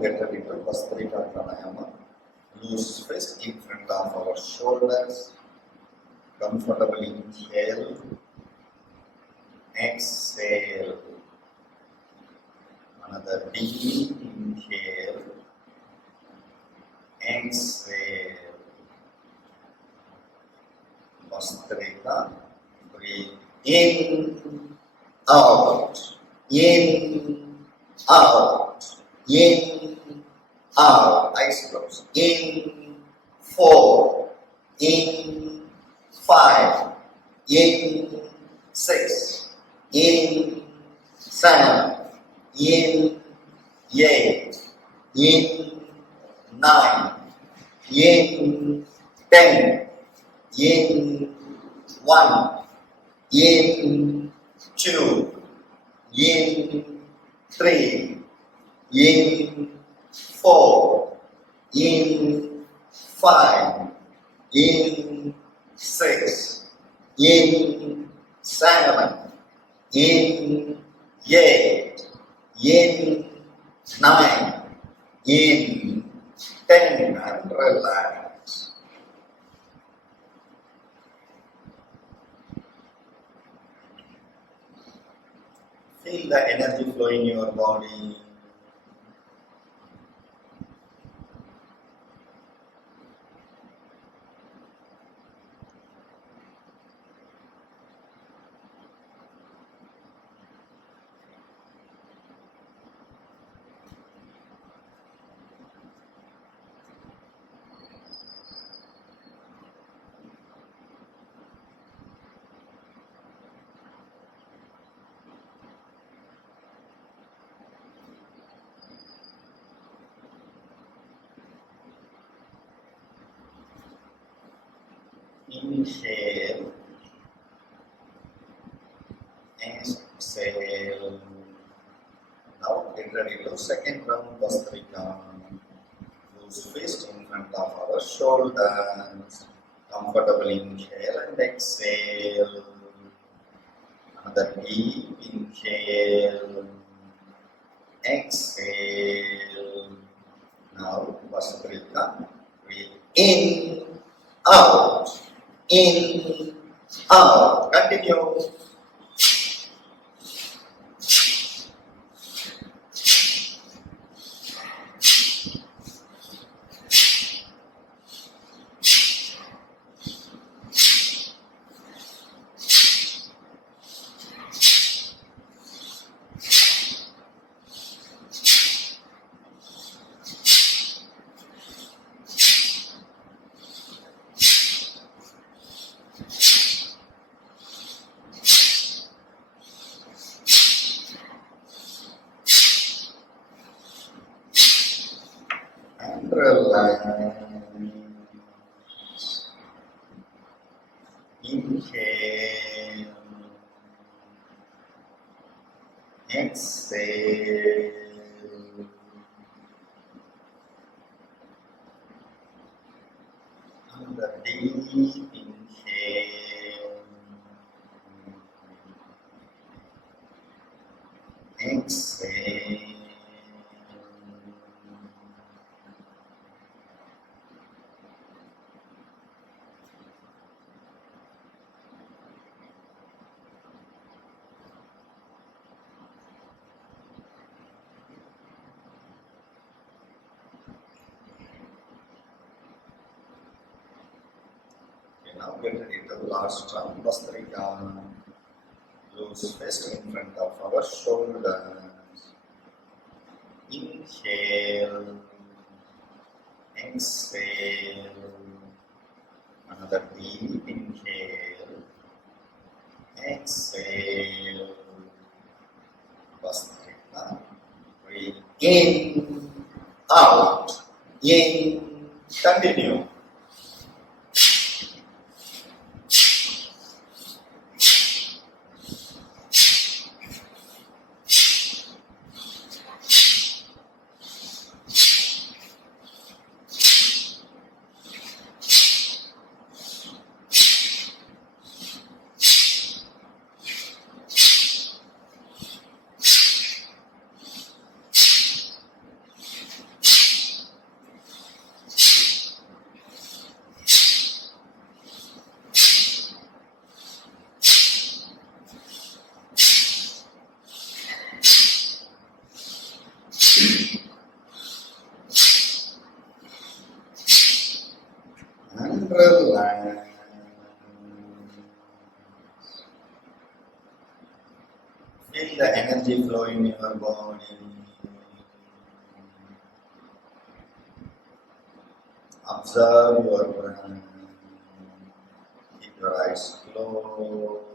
get ready to Vastrika Pranayama. Loose fist in front of our shoulders. Comfortably inhale. Exhale. Another deep inhale. Exhale. Vastrika. Breathe in, out. In, out. In, out. Eyes closed. In, 4. In, 5. In, 6. In, 7. In, 8. In, 9. In, 10. In, 1. In, 2. In, 3. In, 4. In, 5. In, 6. In, 7. In, 8. In, 9. In, 10. And relax. Feel the energy flow in your body. Inhale, exhale. Now get ready to second round Vastrika. Loose fist in front of our shoulders. Comfortably inhale and exhale. Another deep inhale. Exhale. Now Vastrika. Breathe in, out. In, out. Continue. Relax. Inhale. Exhale. Another deep inhale. Exhale. Now get ready to the last round. Vastrika. Loose fist in front of our shoulders. Inhale. Exhale. Another deep inhale. Exhale. Vastrika. Breathe in, out. In. Continue. energy flow in your body. Observe your breath. Keep your eyes closed.